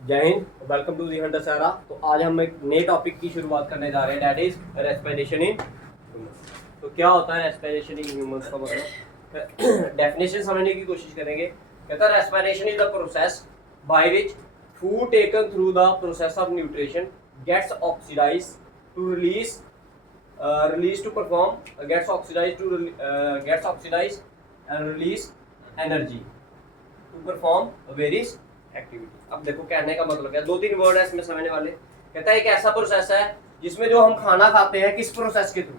जय Hind, welcome to the hunter Sara. तो आज हम एक नए टॉपिक की शुरुआत करने जा रहे हैं, that is respiration in humans. तो क्या होता है रेस्पिरेशन इन ह्यूमंस का मतलब डेफिनेशन समझने की कोशिश करेंगे। कहता है respiration is the process by which food taken through the process of nutrition gets oxidise to release to perform gets oxidized and release energy to perform various activity. अब देखो कहने का मतलब क्या, दो तीन वर्ड है इसमें समझने वाले। कहता है एक ऐसा प्रोसेस है जिसमें जो हम खाना खाते हैं किस प्रोसेस के थ्रू,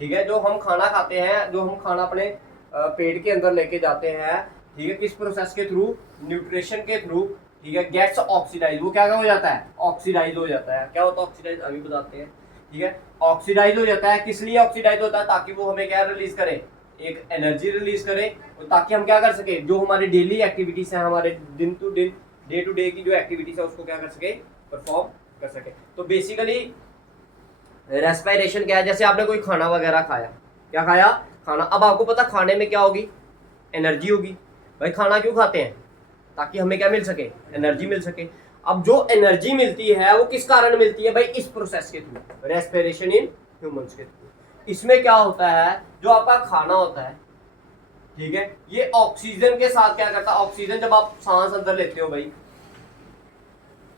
ठीक है, जो हम खाना खाते हैं, जो हम खाना अपने पेट के अंदर लेके जाते हैं, ठीक है, किस प्रोसेस के थ्रू, न्यूट्रिशन के थ्रू, ठीक है, गेट्स ऑक्सीडाइज, वो क्या हो जाता है, ऑक्सीडाइज हो जाता है। क्या होता है ऑक्सीडाइज, अभी बताते हैं, ठीक है। ऑक्सीडाइज हो जाता है, किस लिए ऑक्सीडाइज होता है, ताकि वो हमें क्या रिलीज करे, एक एनर्जी रिलीज करे, और ताकि हम क्या कर सके, जो हमारी डेली एक्टिविटीज है, हमारे दिन डे टू डे की जो एक्टिविटीज है उसको क्या कर सके, परफॉर्म कर सके। तो बेसिकली रेस्पिरेशन क्या है, जैसे आपने कोई खाना वगैरह खाया, क्या खाया, खाना। अब आपको पता खाने में क्या होगी, एनर्जी होगी। भाई खाना क्यों खाते हैं, ताकि हमें क्या मिल सके, एनर्जी मिल सके। अब जो एनर्जी मिलती है वो किस कारण मिलती है भाई, इस प्रोसेस के थ्रू, रेस्पिरेशन इन ह्यूमंस के थ्रू। इसमें क्या होता है, जो आपका खाना होता है, ठीक है, ये ऑक्सीजन के साथ क्या करता है, ऑक्सीजन जब आप सांस अंदर लेते हो भाई,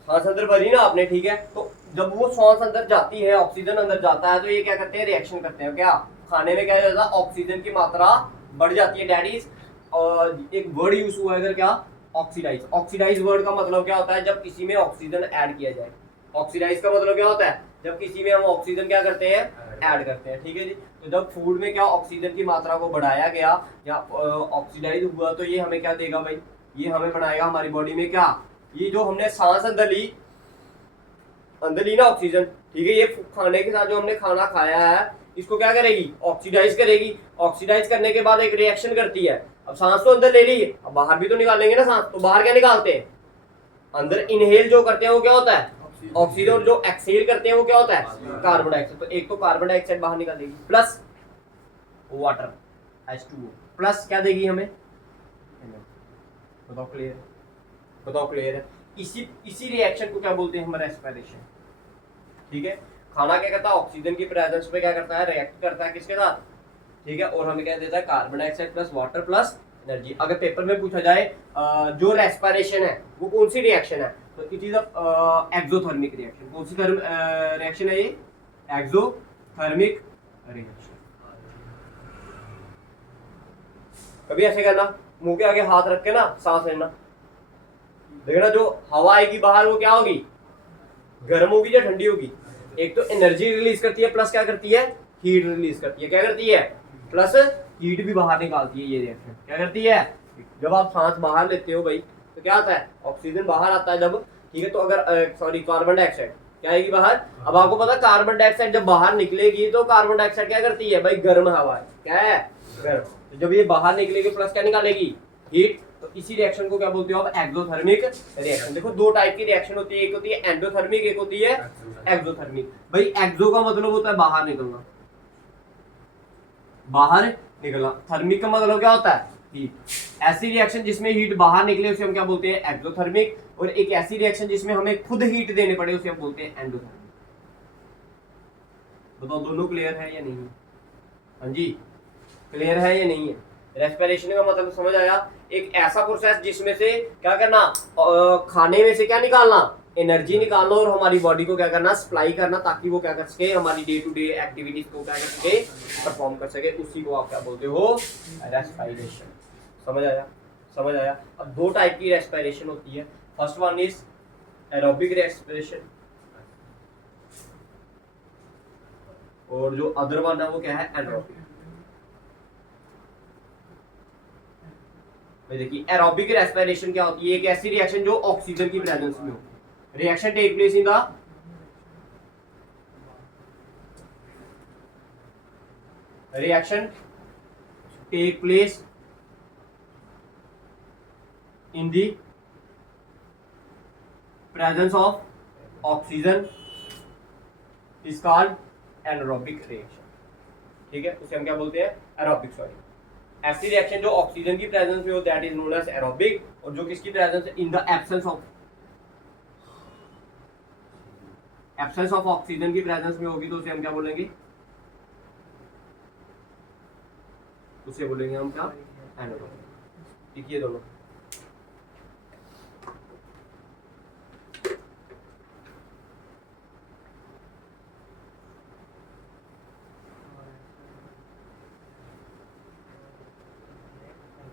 सांस अंदर भरी ना आपने, ठीक है, तो जब वो सांस अंदर जाती है, ऑक्सीजन अंदर जाता है, तो ये क्या करते हैं, रिएक्शन करते हैं। क्या खाने में क्या जाता है, ऑक्सीजन की मात्रा बढ़ जाती है, डैट इज एक वर्ड यूज हुआ है इधर, क्या, ऑक्सीडाइज। ऑक्सीडाइज वर्ड का मतलब क्या होता है, जब किसी में ऑक्सीजन ऐड किया जाए। ऑक्सीडाइज का मतलब क्या होता है, जब किसी में हम ऑक्सीजन क्या करते हैं, ऐड करते हैं, ठीक है जी। तो जब फूड में क्या ऑक्सीजन की मात्रा को बढ़ाया गया या ऑक्सीडाइज हुआ, तो ये हमें क्या देगा भाई, ये हमें बनाएगा हमारी बॉडी में क्या, ये जो हमने सांस अंदर ली ना ऑक्सीजन, ठीक है, ये खाने के साथ जो हमने खाना खाया है इसको क्या करेगी, ऑक्सीडाइज करेगी। ऑक्सीडाइज करने के बाद एक रिएक्शन करती है। अब सांस तो अंदर ले ली, अब बाहर भी तो निकालेंगे ना सांस, तो बाहर क्या निकालते हैं, अंदर इनहेल जो करते हैं वो क्या होता है, ऑक्सीजन, और जो एक्सहेल करते हैं वो क्या होता है, कार्बन डाइऑक्साइड। तो एक तो कार्बन डाइऑक्साइड बाहर निकालेगी, प्लस वाटर H2O, प्लस क्या देगी हमें, बताओ क्लियर, बताओ क्लियर है। इसी रिएक्शन को क्या बोलते हैं हम, रेस्पिरेशन, ठीक है। खाना क्या करता है, ऑक्सीजन की प्रेजेंस में क्या करता है, रिएक्ट करता है किसके साथ, ठीक है, और हमें क्या देता है, carbon dioxide plus water plus energy. अगर पेपर में पूछा जाए जो रेस्पिरेशन है वो कौन सी रिएक्शन है, तो इट इज एक्सोथर्मिक रिएक्शन। कौन सी रिएक्शन है ये, एक्सोथर्मिक रिएक्शन। कभी ऐसे करना, मुंह के आगे हाथ रख के ना सांस लेना, देखना जो हवा आएगी बाहर वो क्या होगी, गर्म होगी या ठंडी होगी। एक तो एनर्जी रिलीज करती है, प्लस क्या करती है, हीट रिलीज करती है। क्या करती है, प्लस हीट भी बाहर निकालती है ये रिएक्शन। क्या करती है, जब आप सांस बाहर लेते हो भाई, तो क्या आता है, ऑक्सीजन बाहर आता है जब, ठीक है, तो अगर सॉरी कार्बन डाइऑक्साइड क्या आएगी बाहर। अब आपको पता कार्बन डाइऑक्साइड जब बाहर निकलेगी तो कार्बन डाइऑक्साइड क्या करती है भाई, गर्म हवा है, क्या है, गर्म। तो जब ये बाहर निकलेगी प्लस क्या निकालेगी, हीट। तो इसी रिएक्शन को क्या बोलते हो आप, एक्सोथर्मिक रिएक्शन। देखो दो टाइप की रिएक्शन होती है, एक होती है एंडोथर्मिक, एक होती है एक्सोथर्मिक। भाई एक्सो का मतलब होता है बाहर निकलना, बाहर निकलना। थर्मिक का मतलब क्या होता है, हीट। ऐसी रिएक्शन जिसमें हीट बाहर निकले उसे हम क्या बोलते हैं, एक्सोथर्मिक। और एक ऐसी रिएक्शन जिसमें हमें खुद हीट देने पड़े उसे हम बोलते हैं एंडोथर्मिक। बताओ दोनों क्लियर है या नहीं है, हाँ जी, क्लियर है या नहीं है। रेस्पिरेशन का मतलब समझ आया, एक ऐसा प्रोसेस जिसमें से क्या करना, खाने में से क्या निकालना, एनर्जी निकालना, और हमारी बॉडी को क्या करना, सप्लाई करना, ताकि वो क्या कर सके, हमारी डे टू डे एक्टिविटीज को क्या कर सके, परफॉर्म कर सके। उसी को आप क्या बोलते हो, रेस्पिरेशन। समझ आया, समझ आया। अब दो टाइप की रेस्पिरेशन होती है। First one is aerobic respiration, और जो अदर वन है वो क्या है, एनारोबिक। देखिए एरोबिक रेस्पिरेशन क्या होती है, एक ऐसी रिएक्शन जो ऑक्सीजन की प्रेजेंस में हो। Reaction take place in the reaction take place in the presence of oxygen is called anaerobic reaction, ठीक है, उसे हम क्या बोलते हैं, एरोबिक। सॉरी, ऐसी रिएक्शन जो ऑक्सीजन की प्रेजेंस में हो that is known as aerobic, और जो किसकी प्रेजेंस, in the absence of absence of oxygen की प्रेजेंस में होगी तो उसे हम क्या बोलेंगे, उसे बोलेंगे हम क्या, एनारोबिक। ठीक है दोनों।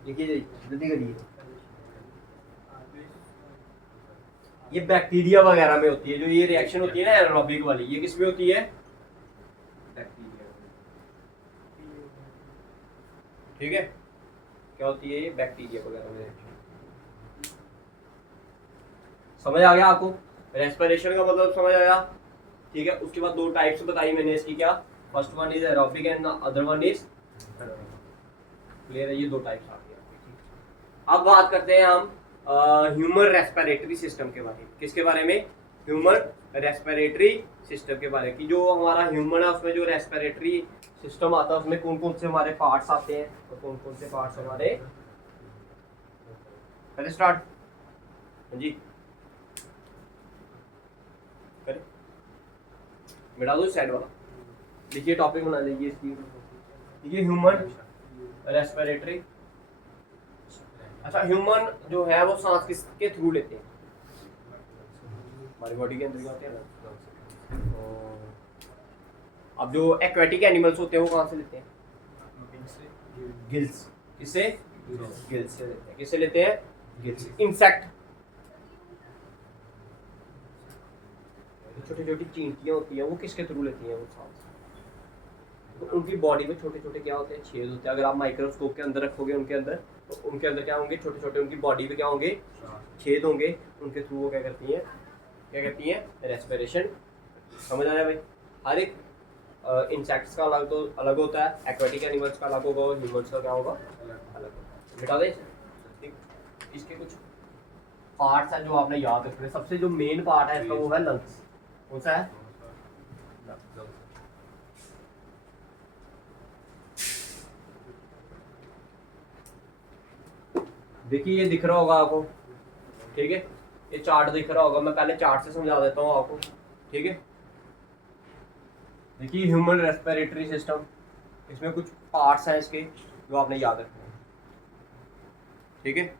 देखिए जल्दी करिए। ये बैक्टीरिया वगैरह में होती है जो ये रिएक्शन होती है ना एनारोबिक वाली, ये किस में होती है, बैक्टीरिया। ठीक है, क्या होती है ये, बैक्टीरिया वगैरह में रिएक्शन। समझ आ गया आपको, रेस्पिरेशन का मतलब समझ आया। ठीक है, उसके बाद दो टाइप्स बताई मैंने इसकी, क्या, first one is aerobic and other one is clear है, ये दो टाइप्स आ गई। अब बात करते हैं हम ह्यूमन रेस्पिरेटरी सिस्टम के बारे में। किसके बारे में, ह्यूमन रेस्पिरेटरी सिस्टम के बारे में, कि जो हमारा ह्यूमन है उसमें जो रेस्पिरेटरी सिस्टम आता है उसमें कौन कौन से हमारे पार्ट्स आते हैं, तो कौन कौन से पार्ट्स हमारे, पहले स्टार्ट जी करें, मिटा दो साइड वाला, देखिए टॉपिक बना लीजिए इसकी, ये ह्यूमन रेस्पिरेटरी। अच्छा, ह्यूमन जो है वो सांस किसके थ्रू लेते हैं, हमारी बॉडी के अंदर ही होते हैं ना। अब जो एक्वेटिक एनिमल्स होते हैं वो कहाँ से लेते हैं, गिल्स। किससे, गिल्स से लेते हैं। किससे लेते हैं, गिल्स। इंसेक्ट, छोटी छोटी चींटियां होती हैं वो किसके थ्रू लेती हैं वो सांस, तो उनकी बॉडी में छोटे छोटे क्या होते हैं, छेद होते हैं। अगर आप माइक्रोस्कोप के अंदर रखोगे उनके अंदर, तो उनके अंदर क्या होंगे, छोटे छोटे उनकी बॉडी में क्या होंगे, छेद होंगे। उनके थ्रू वो क्या करती हैं, क्या करती हैं, रेस्पिरेशन। समझ आया भाई। हर एक इंसेक्ट्स का अलग तो अलग होता है, एक्वेटिक एनिमल्स का अलग होगा और ह्यूमन्स का क्या होगा, अलग होगा। मिटा दे ठीक। इसके कुछ पार्ट्स हैं जो आपने याद रखने। सबसे जो मेन पार्ट है इसका वो है लंग्स। कौन सा है, देखिए ये दिख रहा होगा आपको। ठीक है, ये चार्ट दिख रहा होगा, मैं पहले चार्ट से समझा देता हूँ आपको। ठीक है, देखिए ह्यूमन रेस्पिरेटरी सिस्टम, इसमें कुछ पार्ट्स हैं इसके जो आपने याद रखने हैं। ठीक है,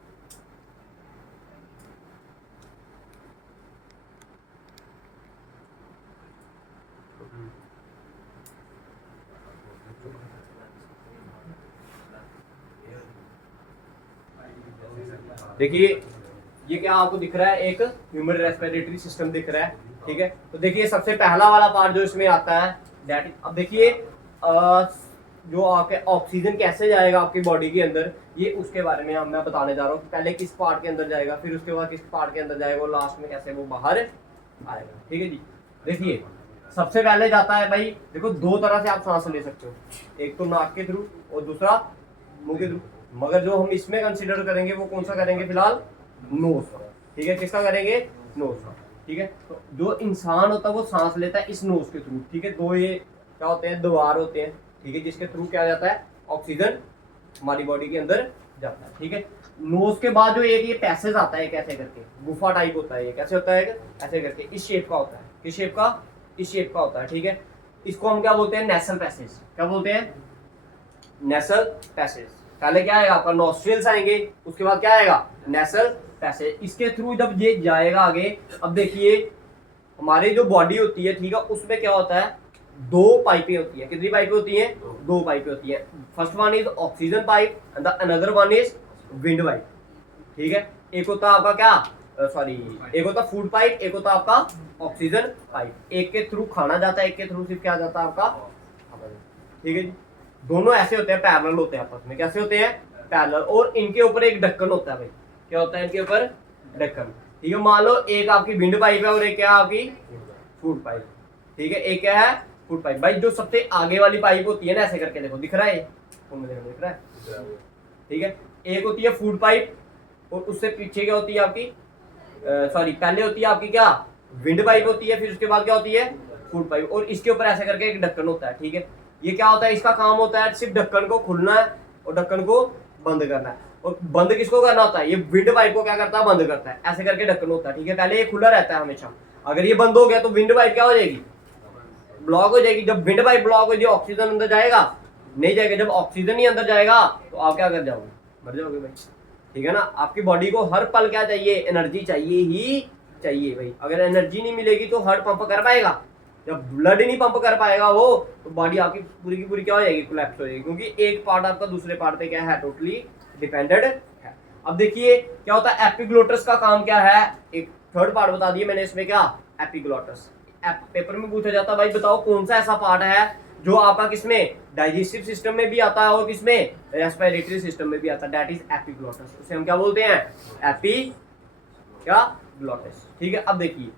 देखिए ये क्या आपको दिख रहा है, एक ह्यूमन रेस्पिरेटरी सिस्टम दिख रहा है। ठीक है, तो देखिए सबसे पहला वाला पार्ट जो इसमें आता है दैट, अब देखिए जो आपके ऑक्सीजन कैसे जाएगा आपकी बॉडी के अंदर, ये उसके बारे में मैं बताने जा रहा हूँ। पहले किस पार्ट के अंदर जाएगा, फिर उसके बाद किस पार्ट के अंदर जाएगा और लास्ट में कैसे वो बाहर आएगा। ठीक है जी, देखिए सबसे पहले जाता है भाई, देखो दो तरह से आप सांस ले सकते हो, एक तो नाक के थ्रू और दूसरा मुंह के थ्रू। मगर जो हम इसमें कंसीडर करेंगे वो कौन सा करेंगे फिलहाल, नोज। ठीक है, किसका करेंगे, नोज का। ठीक है, तो जो इंसान होता है वो सांस लेता है इस नोज के थ्रू। ठीक है, दो ये क्या होते हैं, द्वार होते हैं। ठीक है, जिसके थ्रू क्या जाता है, ऑक्सीजन हमारी बॉडी के अंदर जाता है। ठीक है, नोज के बाद जो एक ये पैसेज आता है, कैसे करके गुफा टाइप होता है, ये कैसे होता है, ऐसे करके इस शेप का होता है। किस शेप का, इस शेप का होता है। ठीक है, इसको हम क्या बोलते हैं, नेसल पैसेज। क्या बोलते हैं, नेसल पैसेज। पहले क्या आएगा आपका, नॉस्ट्रिल्स आएंगे, उसके बाद क्या आएगा, नेसल पैसेज। इसके थ्रू जब ये जाएगा आगे, अब देखिए हमारी जो बॉडी होती है, ठीक है, उसमें क्या होता है, दो पाइपें होती है। कितनी पाइपें होती हैं, दो पाइपें होती है। First one is oxygen pipe and the another one is wind pipe. ठीक है, एक होता है आपका क्या, सॉरी, एक होता फूड पाइप, एक होता आपका ऑक्सीजन पाइप। एक के थ्रू खाना जाता है, एक के थ्रू सिर्फ क्या जाता है आपका। ठीक है जी, दोनों ऐसे होते हैं, पैरेलल होते हैं आपस में। कैसे होते हैं, पैरेलल। और इनके ऊपर एक ढक्कन होता है भाई। क्या होता है इनके ऊपर, ढक्कन। ठीक है, मान लो एक आपकी विंड पाइप है और एक क्या है आपकी फूड पाइप। ठीक है, एक क्या है, फूड पाइप। भाई जो सबसे आगे वाली पाइप होती है ना, ऐसे करके देखो, दिख रहा है, दिख रहा है। ठीक है, एक होती है फूड पाइप और उससे पीछे क्या होती है आपकी, सॉरी, पहले होती है आपकी क्या, विंड पाइप होती है, फिर उसके बाद क्या होती है, फूड पाइप। और इसके ऊपर ऐसे करके एक ढक्कन होता है। ठीक है, ये क्या होता है, इसका काम होता है सिर्फ ढक्कन को खुलना है और ढक्कन को बंद करना है। और बंद किसको करना होता है, ये विंड पाइप को क्या करता है, बंद करता है। ऐसे करके ढक्कन होता है। ठीक है, पहले ये खुला रहता है हमेशा। अगर ये बंद हो गया तो विंड पाइप क्या हो जाएगी, ब्लॉक हो जाएगी। जब विंड पाइप ब्लॉक हो जाए ऑक्सीजन अंदर जाएगा, नहीं जाएगा। जब ऑक्सीजन ही अंदर जाएगा तो आप क्या कर जाओगे, मर जाओगे भाई। ठीक है ना, आपकी बॉडी को हर पल क्या चाहिए, एनर्जी चाहिए ही चाहिए भाई। अगर एनर्जी नहीं मिलेगी तो हार्ट पंप कर पाएगा, जब ब्लड नहीं पंप कर पाएगा वो, तो बॉडी आपकी पूरी की पूरी क्या हो जाएगी, कोलैप्स हो जाएगी। क्योंकि एक पार्ट आपका दूसरे पार्ट पे क्या है, टोटली डिपेंडेड है। अब देखिए क्या होता है, एपिग्लोटस का काम क्या है, एक थर्ड पार्ट बता दिया मैंने इसमें, क्या एपिग्लोटस। पेपर में पूछा जाता है भाई बताओ कौन सा ऐसा पार्ट है जो आपका किसमें, डाइजेस्टिव सिस्टम में भी आता है और किसमें, रेस्पिरेटरी सिस्टम में भी आता है, दैट इज एपिग्लोटस। उसे हम क्या बोलते हैं, एपी क्या ग्लोटस। ठीक है, अब देखिए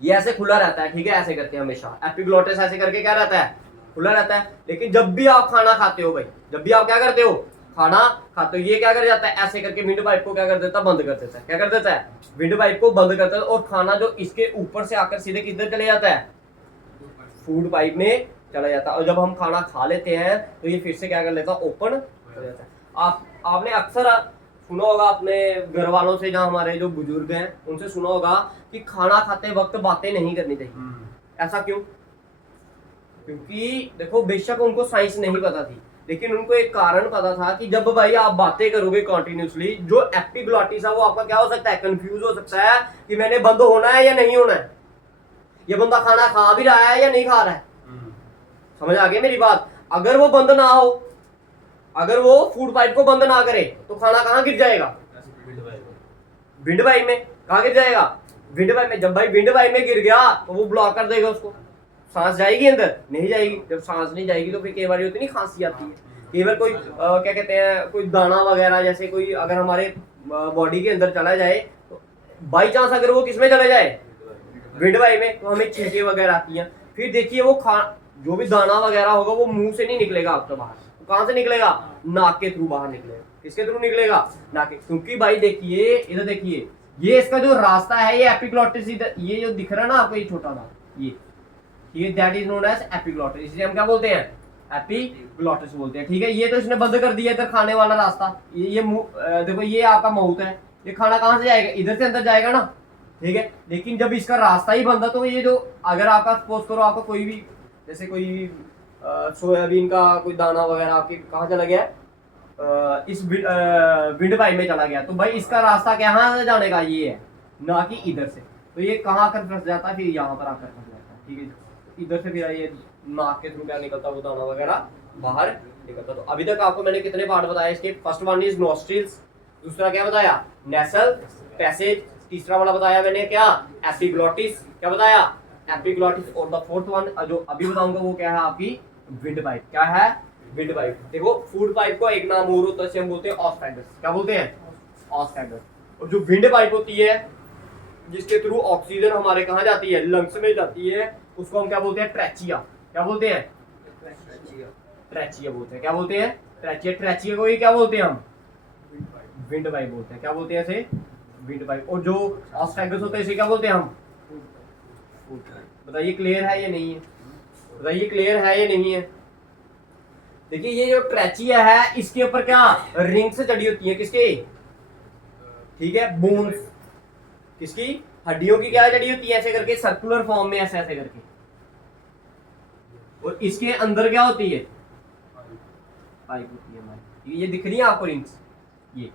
ये ऐसे खुला रहता है, ठीक है, ऐसे करते हैं हमेशा, एपिग्लोटस ऐसे करके क्या रहता है, खुला रहता है। लेकिन जब भी आप खाना खाते हो भाई, जब भी आप क्या करते हो, खाना खाते हो, ये क्या कर जाता है, ऐसे करके विंड पाइप को क्या कर देता है, बंद कर देता है। क्या कर देता है, विंड पाइप को बंद करता है, और खाना जो इसके ऊपर से आकर सीधे किधर चले जाता है, फूड पाइप में चला जाता है। और जब हम खाना खा लेते हैं तो ये फिर से क्या कर लेता है, ओपन हो जाता है। आपने अक्सर सुना होगा अपने घर वालों से, जहाँ हमारे जो बुजुर्ग हैं उनसे सुना होगा कि खाना खाते वक्त बातें नहीं करनी चाहिए। ऐसा क्यों, क्योंकि देखो बेशक उनको साइंस नहीं पता थी, लेकिन उनको एक कारण पता था कि जब भाई आप बातें करोगे कंटिन्यूसली, जो एपिग्लॉटिस है वो आपका क्या हो सकता है, कंफ्यूज हो सकता है कि मैंने बंद होना है या नहीं होना है, ये बंदा खाना खा भी रहा है या नहीं खा रहा है। समझ आ गई मेरी बात। अगर वो बंद ना हो, अगर वो फूड पाइप को बंद ना करे तो खाना कहाँ गिर जाएगा, विंड पाइप में। कहाँ गिर जाएगा, विंड पाइप में। जब भाई विंड पाइप में गिर गया तो वो ब्लॉक कर देगा उसको, सांस जाएगी अंदर, नहीं जाएगी। जब सांस नहीं जाएगी तो फिर कई बार होती नहीं, खांसी आती है। कई बार कोई क्या कहते हैं, कोई दाना वगैरह जैसे कोई अगर हमारे बॉडी के अंदर चला जाए तो बाई चांस अगर वो किसमें चले जाए, विंड पाइप में, तो हमें छींके वगैरह आती हैं। फिर देखिए वो जो भी दाना वगैरह होगा वो मुंह से नहीं निकलेगा आपका बाहर, तो कहाँ से निकलेगा, नाक के थ्रू बाहर निकलेगा। किसके थ्रू निकलेगा, नाक के। क्योंकि भाई देखिए इधर देखिए, ये इसका जो रास्ता है, ये एपिग्लॉटिस, इधर ये जो दिख रहा है ना आपको, ये छोटा सा, ये that is known as epiglottis. इसलिए हम क्या बोलते हैं, एपिग्लॉटिस बोलते हैं। ठीक है, ये तो इसने बंद कर दिया इधर खाने वाला रास्ता। ये देखो ये आपका माउथ है, ये खाना कहाँ से जाएगा, इधर से अंदर जाएगा ना। ठीक है, लेकिन जब इसका रास्ता ही बंद है तो ये जो, अगर आपका सपोज करो आपका कोई भी, जैसे कोई सोयाबीन का कोई दाना वगैरह आपके कहाँ चला गया, इस विंड पाइप में चला गया, तो भाई इसका रास्ता कहाँ से जाने का, ये है, ना कि इधर से। तो ये कहाँ आकर फंस जाता है, फिर यहाँ पर आकर फंस जाता है। ठीक है, इधर से फिर ये नाक के थ्रू क्या निकलता है, वो दाना वगैरह बाहर निकलता। तो अभी तक आपको मैंने कितने पार्ट बताए इसके, फर्स्ट वन इज नोस्ट्रिल्स, दूसरा क्या बताया, नेसल पैसेज, तीसरा वाला बताया मैंने क्या, एपिग्लॉटिस, क्या बताया, एपिग्लॉटिस। और द फोर्थ वन जो अभी बताऊंगा वो क्या है, आपकी विंड पाइप। क्या है, विंड पाइप। देखो फूड पाइप को एक नाम और होता है, हम बोलते हैं ऑस्फैगस। क्या बोलते हैं, ऑस्फैगस। और जो विंड पाइप होती है जिसके थ्रू ऑक्सीजन हमारे कहाँ जाती है, लंग्स में जाती है, उसको हम क्या बोलते हैं, ट्रैचिया। क्या बोलते हैं, ट्रैचिया बोलते हैं। क्या बोलते हैं, ट्रैचिया। ट्रैचिया को ही क्या बोलते हैं हम, विंड पाइप बोलते हैं। क्या बोलते हैं इसे, विंड पाइप। और जो ऑस्फैगस होता है इसे क्या बोलते हैं हम, फूड पाइप। बताइए क्लियर है या नहीं है, बताइए क्लियर है या नहीं है। देखिए ये जो ट्रैचिया है इसके ऊपर क्या रिंग्स चढ़ी होती है, किसके, ठीक है, बोन्स, किसकी, हड्डियों की क्या चढ़ी होती है, ऐसे करके सर्कुलर फॉर्म में, ऐसे ऐसे करके। और इसके अंदर क्या होती है, पाइप होती है हमारी। ये दिख रही है आपको रिंग्स, ये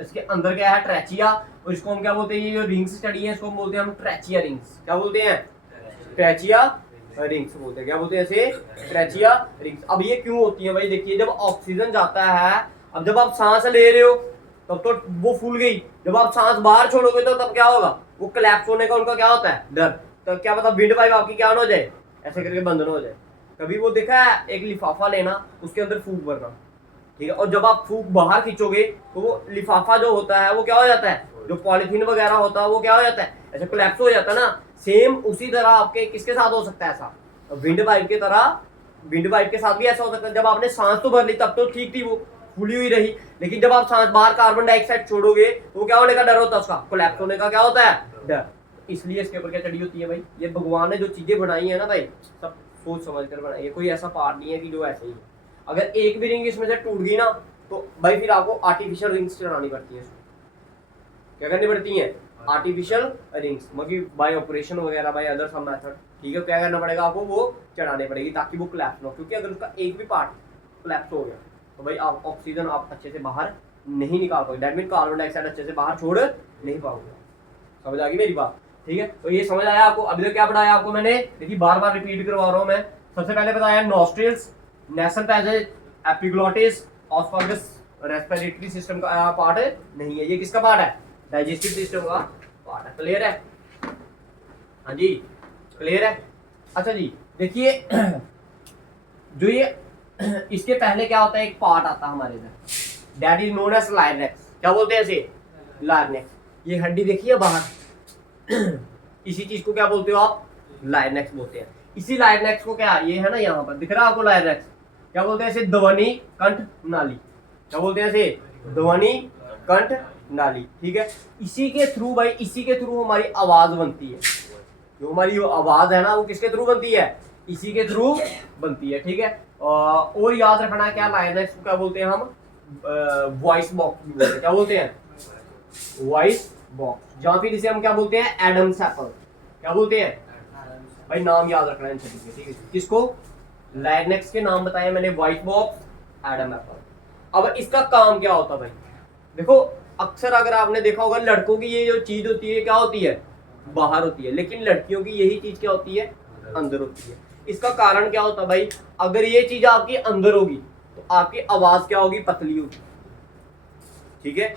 इसके अंदर क्या है, ट्रैचिया। और इसको हम क्या बोलते हैं, ये जो रिंग्स चढ़ी है इसको हम बोलते हैं हम ट्रैचिया रिंग्स। क्या बोलते हैं, ट्रैचिया रिंग्स बोलते हैं। क्या बोलते हैं इसे, ट्रैचिया रिंग्स। अब ये क्यों होती है भाई, देखिए जब ऑक्सीजन जाता है, अब जब आप सांस ले रहे हो तब तो वो फूल गई, जब आप सांस बाहर छोड़ोगे तो तब क्या होगा, वो कोलैप्स होने का उनका क्या होता है, डर। तो क्या पता विंड पाइप आपकी क्या हो जाए, ऐसे करके बंद न हो जाए। कभी वो देखा है, एक लिफाफा लेना, उसके अंदर फूक भरना, ठीक है, और जब आप फूक बाहर खींचोगे तो वो लिफाफा जो होता है वो क्या हो जाता है, जो पॉलिथीन वगैरह होता है वो क्या हो जाता है, ऐसे कोलैप्स हो जाता है ना। सेम उसी तरह आपके किसके साथ हो सकता है ऐसा, विंड पाइप की तरह, विंड पाइप के साथ भी ऐसा हो सकता है। जब आपने सांस तो भर ली तब तो ठीक थी, वो फूली हुई रही, लेकिन जब आप सांस बाहर कार्बन डाइऑक्साइड छोड़ोगे तो क्या होने का डर होता है, उसका कोलैप्स होने का क्या होता है, डर। इसलिए इसके ऊपर क्या चढ़ी होती है भाई, ये भगवान ने जो चीजें बनाई है ना भाई, सब सोच समझ कर बनाई है। कोई ऐसा पार्ट नहीं है कि जो ऐसे ही है। अगर एक भी रिंग इसमें से टूट गई ना तो भाई फिर आपको आर्टिफिशियल रिंग्स चढ़ानी पड़ती है। क्या करनी पड़ती हैं, आर्टिफिशियल रिंग्स, मतलब बाय ऑपरेशन वगैरह बाय अदर सम मेथड, ठीक है। क्या करना पड़ेगा आपको, वो चढ़ाने पड़ेगी ताकि वो कोलैप्स ना हो, क्योंकि अगर उसका एक भी पार्ट कोलैप्स हो गया तो भाई आप ऑक्सीजन आप अच्छे से बाहर नहीं निकाल पाओगे, दैट मीन कार्बन डाइऑक्साइड अच्छे से बाहर छोड़ नहीं पाओगे। समझ आ गई मेरी बात, ठीक है। तो ये समझ आया आपको। अभी तक क्या पढ़ाया आपको मैंने, देखिए बार बार रिपीट करवा रहा हूँ मैं। सबसे पहले बताया nostrils, nasal passage, epiglottis, oesophagus respiratory system का पार्ट नहीं है, ये किसका पार्ट है, डाइजेस्टिव सिस्टम का पार्ट है। क्लियर है, हाँ जी क्लियर है। अच्छा जी देखिए जो ये इसके पहले क्या होता है, एक पार्ट आता है हमारे इधर, दैट इज नोन एज लायरनेक्स। क्या बोलते हैं इसे, लायरनेक्स। ये हड्डी देखिए बाहर इसी चीज को क्या बोलते हो आप, लायरनेक्स बोलते हैं। इसी लायरनेक्स को क्या, ये है ना यहाँ पर दिख रहा है आपको लायरनेक्स, क्या बोलते हैं इसे, ध्वनि कंठ नाली। क्या बोलते हैं इसे, ध्वनि कंठ नाली, ठीक है। इसी के थ्रू भाई, इसी के थ्रू हमारी आवाज बनती है। जो हमारी आवाज है ना वो किसके थ्रू बनती है, इसी के थ्रू बनती है, ठीक है। और याद रखना है क्या, लायरनेक्स को क्या बोलते हैं हम, वॉइस बॉक्स बोलते हैं। क्या बोलते हैं, वॉइस बॉक्स, जहां फिर इसे हम क्या बोलते हैं, एडम्स एप्पल। क्या बोलते हैं भाई, नाम याद रखना है इन सभी के, ठीक है। किसको, लायरनेक्स के नाम बताए मैंने, वॉइस बॉक्स, एडम एप्पल। अब इसका काम क्या होता है भाई, देखो अक्सर अगर आपने देखा होगा लड़कों की ये जो चीज होती है क्या होती है, बाहर होती है, लेकिन लड़कियों की यही चीज क्या होती है, अंदर होती है। इसका कारण क्या होता है भाई, अगर ये चीज आपकी अंदर होगी तो आपकी आवाज क्या होगी, पतली होगी, ठीक है।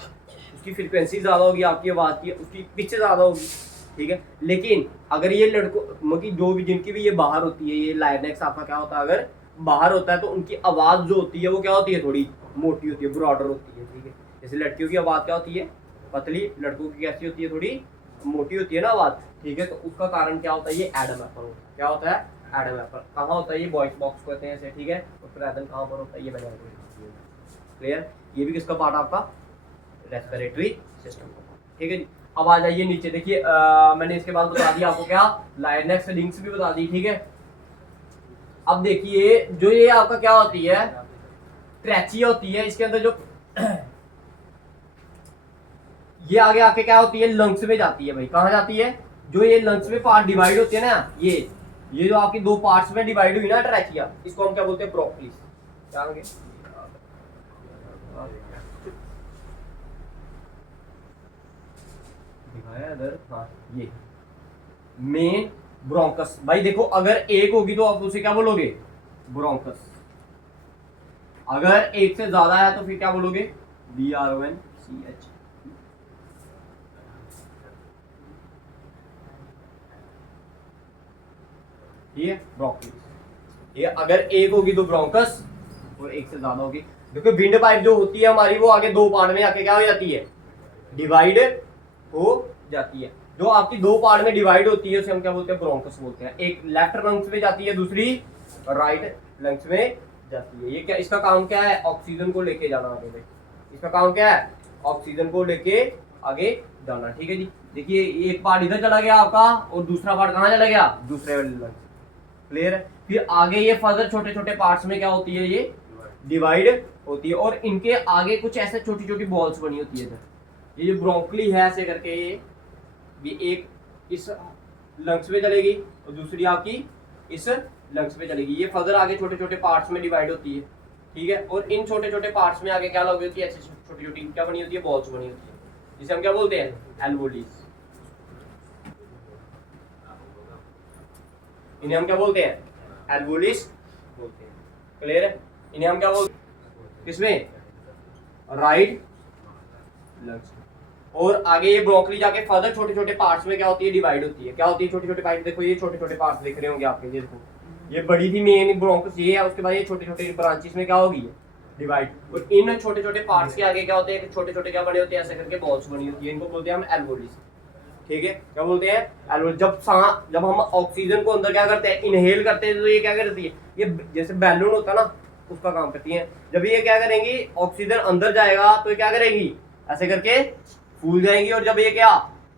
उसकी फ्रीक्वेंसी ज्यादा होगी आपकी आवाज की, उसकी पिच ज्यादा होगी, ठीक है। लेकिन अगर ये लड़कों मतलब जो भी जिनकी भी ये बाहर होती है, ये लायरनेक्स आपका क्या होता है, अगर बाहर होता है तो उनकी आवाज जो होती है वो क्या होती है, थोड़ी मोटी होती है, ब्रॉडर होती है, ठीक है। जैसे लड़कियों की आवाज क्या होती है, पतली, लड़कों की कैसी होती है, थोड़ी मोटी होती है ना आवाज, ठीक है। तो उसका कारण क्या होता है, ये एडम एप्पल होता है। क्या होता है, एडम एप्पल। कहाँ होता है, ये वॉइस बॉक्स कहते हैं इसे, ठीक है। और फिर एडम कहाँ पर होता है, ये मैंने क्लियर। ये भी किसका पार्ट आपका, रेस्पिरेटरी सिस्टम का, ठीक है जी। अब आ जाइए नीचे, देखिए मैंने इसके बाद बता दिया आपको क्या, लायरनेक्स लिंक्स भी बता दी, ठीक है। अब देखिए जो ये आपका क्या होती है, ट्रैचिया होती है, इसके अंदर जो ये आगे आके क्या होती है, लंग्स में जाती है भाई। कहाँ जाती है, जो ये लंग्स में पार्ट डिवाइड होती है ना, ये जो आपकी दो पार्ट्स में डिवाइड हुई ना ट्रैचिया, इसको हम क्या बोलते हैं, ब्रोंक्लिस। क्या होंगे, दिखाया इधर, हाँ ये मेन ब्रोंकस। भाई देखो अगर एक होगी तो आप उसे क्या बोलोगे, ब्रोंकस। अगर एक से ज्यादा है तो फिर क्या बोलोगे, BRONCH। ठीक है, ब्रोंक्लिस। ये अगर एक होगी तो ब्रोंकस, और एक से ज्यादा होगी, देखो विंड पाइप जो होती है हमारी वो आगे दो पार्ट में आके क्या हो जाती है, डिवाइड हो जाती है। जो आपकी दो पार्ट में डिवाइड होती है उसे हम क्या बोलते हैं, ब्रोंकस बोलते हैं। एक लेफ्ट लंग्स में जाती है, दूसरी राइट लंग्स में जाती है। ये क्या, इसका काम क्या है, ऑक्सीजन को लेके जाना आगे में। इसका काम क्या है, ऑक्सीजन को लेके आगे जाना, ठीक है जी। देखिए एक पार्ट इधर चला गया आपका, और दूसरा पार्ट कहाँ चला गया, दूसरे वाले लंग्स। क्लियर है। फिर आगे ये फर्दर छोटे छोटे पार्ट्स में क्या होती है, ये डिवाइड होती है, और इनके आगे कुछ ऐसे छोटी छोटी बॉल्स बनी होती है इधर। ये जो ब्रोंकली है ऐसे करके, ये एक इस लंग्स में चलेगी और दूसरी आपकी इस लंग्स में चलेगी। ये फर्दर आगे छोटे छोटे पार्ट्स में डिवाइड होती है, ठीक है। और इन छोटे छोटे पार्ट्स में आगे क्या लगी होती है, ऐसे छोटी छोटी क्या बनी होती है, बॉल्स बनी होती है, जिसे हम क्या बोलते हैं, एल्वोलीज। इन्हें हम क्या बोलते हैं, एल्वोलीज बोलते हैं। क्लियर है। इन्हें हम क्या बोलते हैं, किसमें, राइट लंग्स। और आगे ये ब्रोंकली जाके फर्दर छोटे छोटे पार्ट्स में क्या होती है, डिवाइड होती है। क्या होती है, छोटे छोटे पार्ट। देखो ये छोटे छोटे पार्ट्स दिख रहे होंगे आपके, ये देखो ये बड़ी थी मेन ब्रोंकस ये है, उसके बाद ये छोटे छोटे ब्रांचेस में क्या होगी, डिवाइड। और इन छोटे छोटे पार्ट्स के आगे क्या होते हैं, छोटे छोटे क्या बने होते हैं, ऐसे करके बॉल्स बनी होती है। इनको बोलते हैं हम एल्वोलीज, ठीक है। क्या बोलते हैं, एल्वोलीज। जब हम ऑक्सीजन को अंदर क्या करते हैं, इनहेल करते हैं, तो ये क्या करती है, ये जैसे बैलून होता है ना, उसका काम करती है। जब ये क्या करेंगी, ऑक्सीजन अंदर जाएगा तो ये क्या करेगी, ऐसे करके फूल जाएंगी। और जब ये क्या,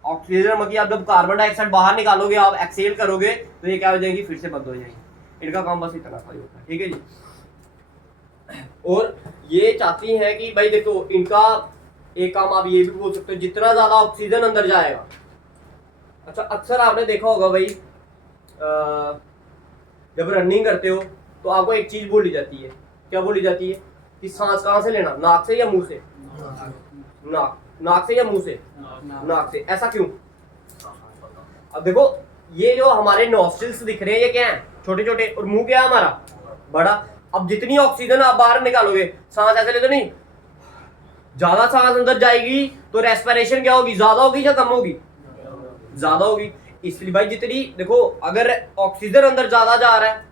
ऑक्सीजन मतलब आप जब कार्बन डाइऑक्साइड बाहर निकालोगे, आप एक्सेल करोगे, तो ये क्या हो जाएंगी, फिर से बंद हो जाएंगी। इनका काम बस इतना सा ही होता है, ठीक है जी। और ये चाहती हैं कि भाई देखो इनका एक काम आप ये भी बोल सकते हो, जितना ज्यादा ऑक्सीजन अंदर जाएगा। अच्छा, अक्सर आपने देखा होगा भाई, जब रनिंग करते हो तो आपको एक चीज बोली जाती है, क्या बोली जाती है कि सांस कहाँ से लेना, नाक से या मुंह से? नाक से या मुंह से? नाक से। ऐसा क्यों? अब देखो, ये जो हमारे नॉस्ट्रिल्स दिख रहे हैं ये क्या है? छोटे छोटे, और मुंह क्या है हमारा? बड़ा। अब जितनी ऑक्सीजन आप बाहर निकालोगे, सांस ऐसे लेते नहीं, ज्यादा सांस अंदर जाएगी तो रेस्पिरेशन क्या होगी, ज्यादा होगी या कम होगी? ज्यादा होगी। इसलिए भाई जितनी देखो, अगर ऑक्सीजन अंदर ज्यादा जा रहा है,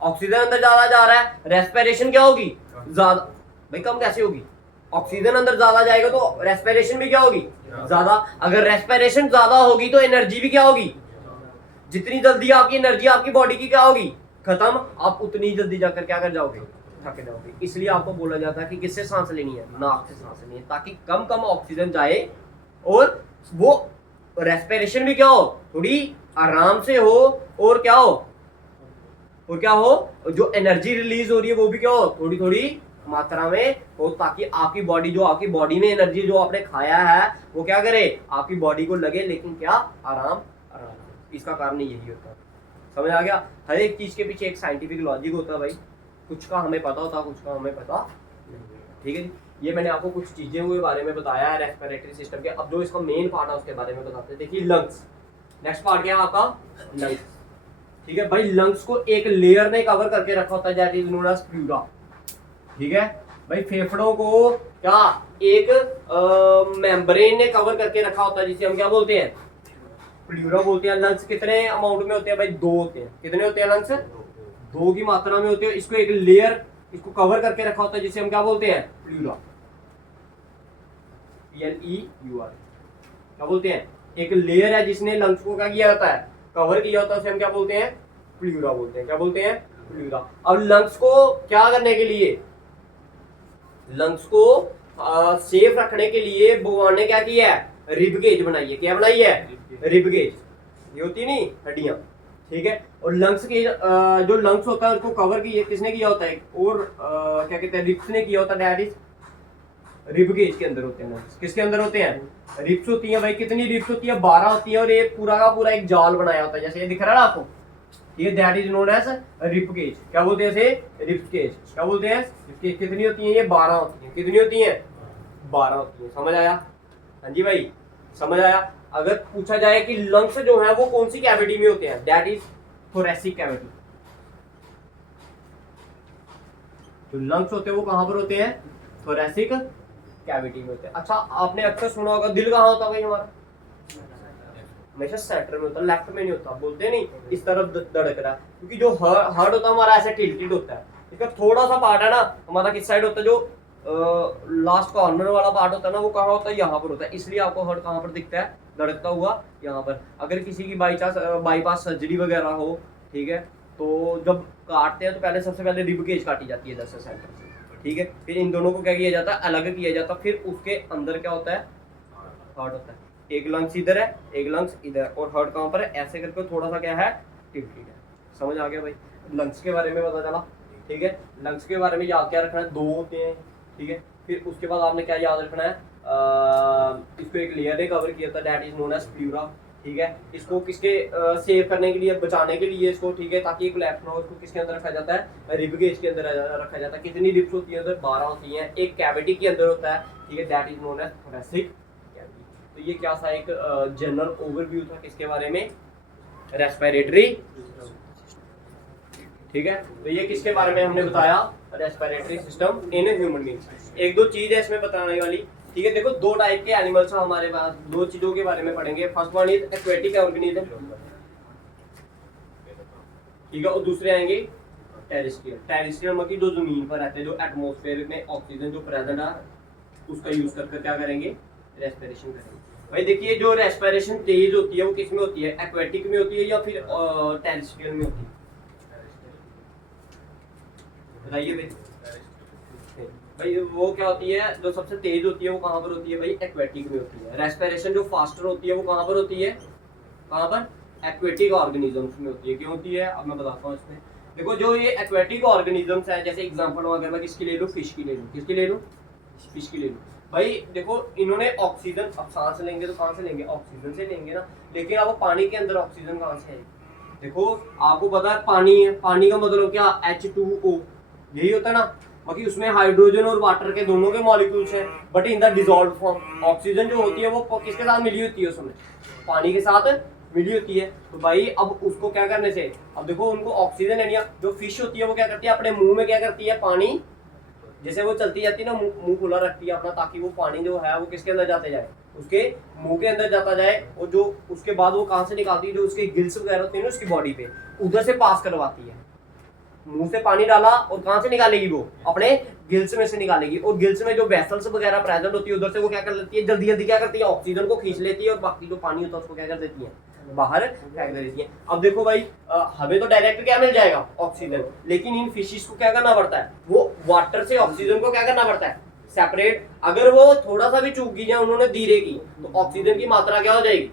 ऑक्सीजन अंदर ज्यादा जा रहा है, रेस्पिरेशन क्या होगी? ज्यादा। भाई कम कैसे होगी? ऑक्सीजन अंदर ज्यादा जाएगा तो रेस्पिरेशन भी क्या होगी? ज्यादा। अगर रेस्पिरेशन ज्यादा होगी तो एनर्जी भी क्या होगी? जितनी जल्दी आपकी एनर्जी आपकी बॉडी की क्या होगी? खत्म। आप उतनी जल्दी जाकर क्या कर जाओगे? थक जाओगे। इसलिए आपको बोला जाता है कि किससे सांस लेनी है? नाक से सांस लेनी है, ताकि कम कम ऑक्सीजन जाए और वो रेस्पिरेशन भी क्या हो, थोड़ी आराम से हो, और क्या हो, और क्या हो, जो एनर्जी रिलीज हो रही है वो भी क्या हो, थोड़ी थोड़ी मात्रा में हो, ताकि आपकी बॉडी, जो आपकी बॉडी में एनर्जी जो आपने खाया है वो क्या करे, आपकी बॉडी को लगे, लेकिन क्या, आराम आराम। इसका कारण यही होता है। समझ आ गया? हर एक चीज के पीछे एक साइंटिफिक लॉजिक होता है भाई, कुछ का हमें पता होता है, कुछ का हमें पता नहीं। ठीक है जी, ये मैंने आपको कुछ चीजें के बारे में बताया है रेस्पिरेटरी सिस्टम के। अब जो इसका मेन पार्ट है उसके बारे में बताते हैं। देखिए लंग्स, नेक्स्ट पार्ट क्या है आपका? लंग्स। ठीक है भाई, लंग्स को एक लेयर ने कवर करके रखा होता है, that is known as pleura. ठीक है भाई, फेफड़ों को क्या एक मेम्ब्रेन ने कवर करके रखा होता है, जिसे हम क्या बोलते हैं? प्लूरा बोलते हैं। लंग्स कितने अमाउंट में होते हैं भाई? 2 होते हैं। कितने होते हैं लंग्स? 2 की मात्रा में होते हैं। इसको एक लेयर, इसको कवर करके रखा होता है, जिसे हम क्या बोलते हैं? प्लूरा। PLEUR क्या बोलते हैं? एक लेयर है जिसने लंग्स को क्या किया जाता है? कवर किया होता है, उसे हम क्या बोलते हैं? प्लूरा बोलते हैं। क्या बोलते हैं? प्लूरा। अब लंग्स को क्या करने के लिए, लंग्स को सेफ रखने के लिए भगवान ने क्या किया है? रिब गेज बनाई है। क्या बनाई है? Rib gauge. ये होती नहीं हड्डियां, ठीक है। और लंग्स के जो लंग्स होता है उसको कवर किसने किया होता है? और क्या कहते हैं, रिब्स ने किया होता है, दैट इज रिब गेज के अंदर होते हैं लंग्स। किसके अंदर होते हैं? रिब्स होती है भाई। कितनी रिब्स होती है? 12 होती है, और ये पूरा का पूरा एक जाल बनाया होता है, जैसे ये दिख रहा है ना आपको, ये that is known as rib cage. क्या बोलते हैं इसे? Rib cage. क्या बोलते हैं? कितनी होती है? ये 12 होती है। कितनी होती है? 12 होती है। समझ आया? हाँ जी भाई, समझ आया? अगर पूछा जाए कि लंग्स जो है वो कौन सी कैविटी में होते हैं, दैट इज थोरेसिक कैविटी। जो लंग्स होते हैं वो कहां पर होते हैं? थोरेसिक कैविटी में होते हैं। अच्छा, आपने अक्सर सुना होगा दिल कहाँ होता है भाई हमारा? हमेशा सेंटर में होता है, लेफ्ट में नहीं होता। बोलते नहीं इस तरफ धड़क रहा है, क्योंकि जो हार्ट होता है हमारा ऐसे टिल्टेड होता है। इसका थोड़ा सा पार्ट है ना हमारा किस साइड होता है, जो लास्ट कॉर्नर वाला पार्ट होता है ना, वो कहाँ होता है? यहाँ पर होता है। इसलिए आपको हार्ट कहाँ पर दिखता है? धड़कता हुआ यहाँ पर। अगर किसी की बाईपास सर्जरी वगैरह हो, ठीक है, तो जब काटते हैं तो पहले सबसे पहले रिब केज काटी जाती है 10 सेंटर से, ठीक है। फिर इन दोनों को क्या किया जाता है? अलग किया जाता है। फिर उसके अंदर क्या होता है? हार्ट होता है। एक लंग्स इधर है, एक लंग्स इधर, और हार्ट कहाँ पर है? ऐसे करके थोड़ा सा क्या है? टिल्टेड है। समझ आ गया भाई? लंग्स के बारे में पता चला, ठीक है। लंग्स के बारे में याद क्या रखना है? 2 होते हैं, ठीक है। फिर उसके बाद आपने क्या याद रखना है? इसको एक लेयर ने कवर किया था, that is known as pleura, ठीक है। इसको किसके सेव करने के लिए, बचाने के लिए इसको, ठीक है, ताकि एक कोलैप्स ना हो, इसको किसके अंदर रखा जाता है? रिब गेज के अंदर रखा जाता है। कितनी रिब्स होती है? उधर 12 होती हैं। एक कैविटी के अंदर होता है, ठीक है, that is known as thoracic cavity. तो ये क्या था? एक जनरल ओवरव्यू था किसके बारे में? रेस्पिरेटरी, ठीक है। तो ये किसके बारे में हमने बताया? Respiratory system in human beings. एक दो चीज है इसमें बताने वाली, ठीक है। देखो 2 टाइप के एनिमल्स हैं हमारे पास, 2 चीजों के बारे में पढ़ेंगे। First one is aquatic organism, ठीक है, और दूसरे आएंगे टेरेस्ट्रियल। टेरेस्ट्रियल मतलब जो जमीन पर रहते हैं, जो एटमॉस्फेयर में ऑक्सीजन जो प्रेजेंट है उसका यूज करके क्या करेंगे? रेस्पिरेशन करेंगे। भाई देखिए, जो रेस्पिरेशन तेज होती है वो किस में होती है? एक्वेटिक में होती है या फिर टेरेस्ट्रियल में होती है? बताइए भाई, वो क्या होती है? जो सबसे तेज होती है वो कहाँ पर होती है भाई? एक्वेटिक में होती है। रेस्पिरेशन जो फास्टर होती है वो कहाँ पर होती है? कहाँ पर? एक्वेटिक ऑर्गेनिजम्स में होती है। क्यों होती है? अब मैं बताता हूँ इसमें। देखो, जो ये एक्वेटिक ऑर्गेनिजम्स है, जैसे एग्जांपल अगर मैं किसकी ले लूँ? फिश की ले लूँ। किसकी ले लूँ? फिश की ले लूँ। भाई देखो इन्होंने ऑक्सीजन, अब सांस लेंगे तो कहाँ से लेंगे, ऑक्सीजन से लेंगे ना, लेकिन अब पानी के अंदर ऑक्सीजन कहाँ से आएगी? देखो आपको पता है पानी है, पानी का मतलब क्या, H2O, यही होता है ना, बाकी उसमें हाइड्रोजन और वाटर के दोनों के मॉलिक्यूल्स हैं, but in the dissolve form. Oxygen जो होती है वो किसके साथ मिली होती है, उसमें पानी के साथ मिली होती है। तो भाई अब उसको क्या करने से, अब देखो उनको ऑक्सीजन लेनी है, जो फिश होती है वो क्या करती है, अपने मुंह में क्या करती है, पानी, जैसे वो चलती जाती है ना, मुंह खुला रखती है अपना, ताकि वो पानी जो है वो किसके अंदर जाते जाए, उसके मुंह के अंदर जाता जाए, और जो उसके बाद वो कहाँ से निकालती है, जो उसके गिल्स वगैरह होते हैं ना उसकी बॉडी पे, उधर से पास करवाती है। मुंह से पानी डाला और कहाँ से निकालेगी, वो अपने गिल्स में से निकालेगी, और गिल्स में जो वेसल्स वगैरह प्रेजेंट होती है उधर से वो क्या कर लेती है, जल्दी जल्दी क्या करती है, ऑक्सीजन को खींच लेती है, और बाकी जो पानी होता है उसको क्या कर देती है, बाहर फेंक देती है। अब देखो भाई हमें तो डायरेक्ट क्या मिल जाएगा, ऑक्सीजन, लेकिन इन फिशिस को क्या करना पड़ता है, वो वाटर से ऑक्सीजन को क्या करना पड़ता है, सेपरेट। अगर वो थोड़ा सा भी चूक गई या उन्होंने धीरे की, तो ऑक्सीजन की मात्रा क्या हो जाएगी,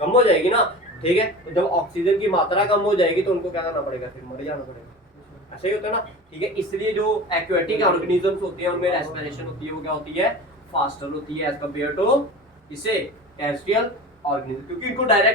कम हो जाएगी ना, ठीक है। तो जब ऑक्सीजन की मात्रा कम हो जाएगी तो उनको क्या करना पड़ेगा, फिर मर जाना पड़ेगा, ऐसा ही होता है ना, ठीक है। इसलिए जो एक्वेटिक ऑर्गेनिजम्स होते हैं उनमें रेस्पिरेशन होती है वो क्या होती है, फास्टर होती है एज कम्पेयर टू इसे टेरेस्ट्रियल ऑर्गेनिज्म, क्योंकि इनको डायरेक्ट